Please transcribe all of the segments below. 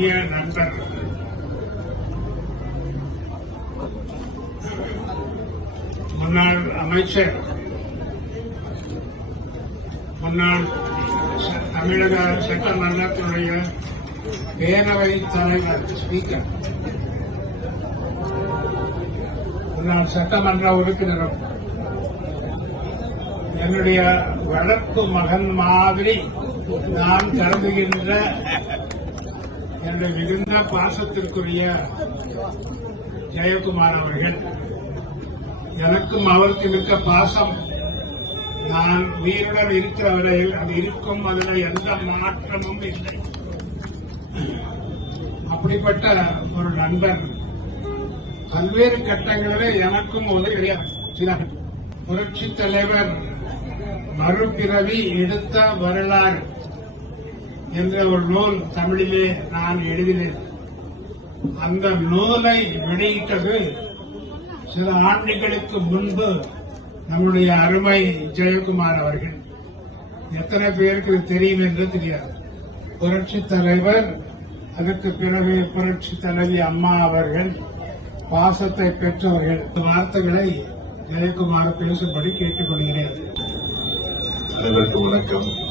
இனிய நண்பர் முன்னாள் அமைச்சர் முன்னாள் தமிழக சட்டமன்றத்தினுடைய பேரவை தலைவர் ஸ்பீக்கர். முன்னாள் சட்டமன்ற உறுப்பினரும் என்னுடைய வளர்ப்பு மகன் மாதிரி நான் கருதுகின்ற என்னுடைய மிகுந்த பாசத்திற்குரிய ஜெயக்குமார் அவர்கள் எனக்கும் அவருக்கு மிக்க பாசம். நான் உயிருடன் இருக்கிற வரையில் அது இருக்கும் அதில் எந்த மாற்றமும் இல்லை. அப்படிப்பட்ட ஒரு நண்பர். பல்வேறு கட்டங்களிலே எனக்கும் உதவி சில புரட்சி தலைவர் மறுபிறவி எடுத்த வரலாறு. என்ற ஒரு நூல் தமிழிலே நான் எழுதினேன். அந்த நூலை வெளியிட்டது சில ஆண்டுகளுக்கு முன்பு நம்முடைய அருமை ஜெயக்குமார் அவர்கள். எத்தனை பேருக்கு இது தெரியும் என்று தெரியாது. புரட்சி தலைவர் அதற்கு பிறகு புரட்சி தலைவி அம்மா அவர்கள் பாசத்தை பெற்றவர்கள். வார்த்தைகளை ஜெயக்குமார் பேசும்படி கேட்டுக்கொள்கிறேன். அனைவருக்கும் வணக்கம்.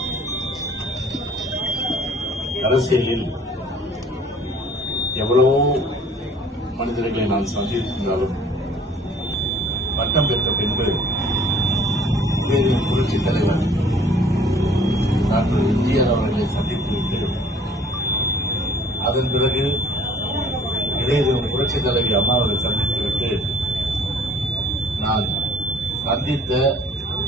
அரசியலில் எவ்வளவோ மனிதர்களை நான் சந்தித்திருந்தாலும் பட்டம் பெற்ற பின்பு புரட்சி தலைவர் டாக்டர் எம்ஜிஆர் அவர்களை சந்தித்து விட்டு அதன் பிறகு இளையதெரும் புரட்சி தலைவி அம்மா அவர்களை சந்தித்து விட்டு நான் சந்தித்த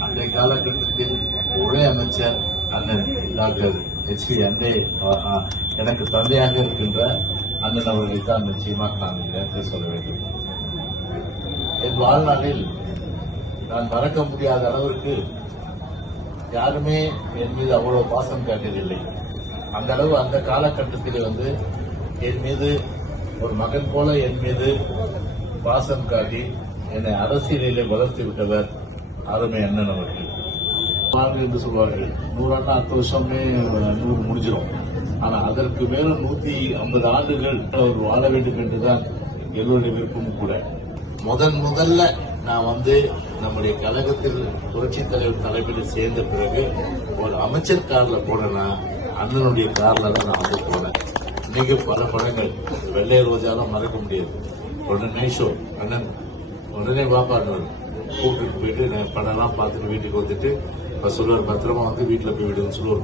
அன்றைய காலகட்டத்தில் ஒரே அமைச்சர் அண்ணன் டாக்டர் ஹெச்பி அண்டே அ- எனக்கு தந்தையாக இருக்கின்ற அண்ணன் அவர்களை தான் நிச்சயமாக நான் நேரத்தில் சொல்ல வேண்டும். என் வாழ்நாளில் நான் மறக்க முடியாத அளவிற்கு யாருமே என் மீது அவ்வளவு பாசம் காட்டியதில்லை அந்த அளவு அந்த காலகட்டத்தில் வந்து என் மீது ஒரு மகன் போல என் மீது பாசம் காட்டி என்னை அரசியலிலே வளர்த்து விட்டவர் அருமை அண்ணன் அவர்கள். வாழ்வு என்று சொல்வார்கள். நூறாண்டா அடுத்த வருஷமே நூறு முடிஞ்சிடும் ஆனா அதற்கு மேலும் நூத்தி ஐம்பது ஆண்டுகள் அவர் வாழ வேண்டும் என்றுதான் எல்லோருடைய விருப்பமும் கூட. முதன் முதல்ல நான் வந்து நம்முடைய கழகத்தில் புரட்சி தலைவர் தலைமையில் சேர்ந்த பிறகு ஒரு அமைச்சர் கார்ல போனேன்னா அண்ணனுடைய கார்ல தான் நான் வந்து போனேன். இன்னைக்கு பல படங்கள் வெள்ளை ரோஜாலாம் மறக்க முடியாது. உடனே ஷோ அண்ணன் உடனே பாப்பாரு கூப்பிட்டு போயிட்டு நான் படம்லாம் பார்த்துட்டு வீட்டுக்கு வந்துட்டு இப்ப சொல்லுவார் பத்திரமா வந்து வீட்டுல போய் விடுன்னு சொல்லி ஒரு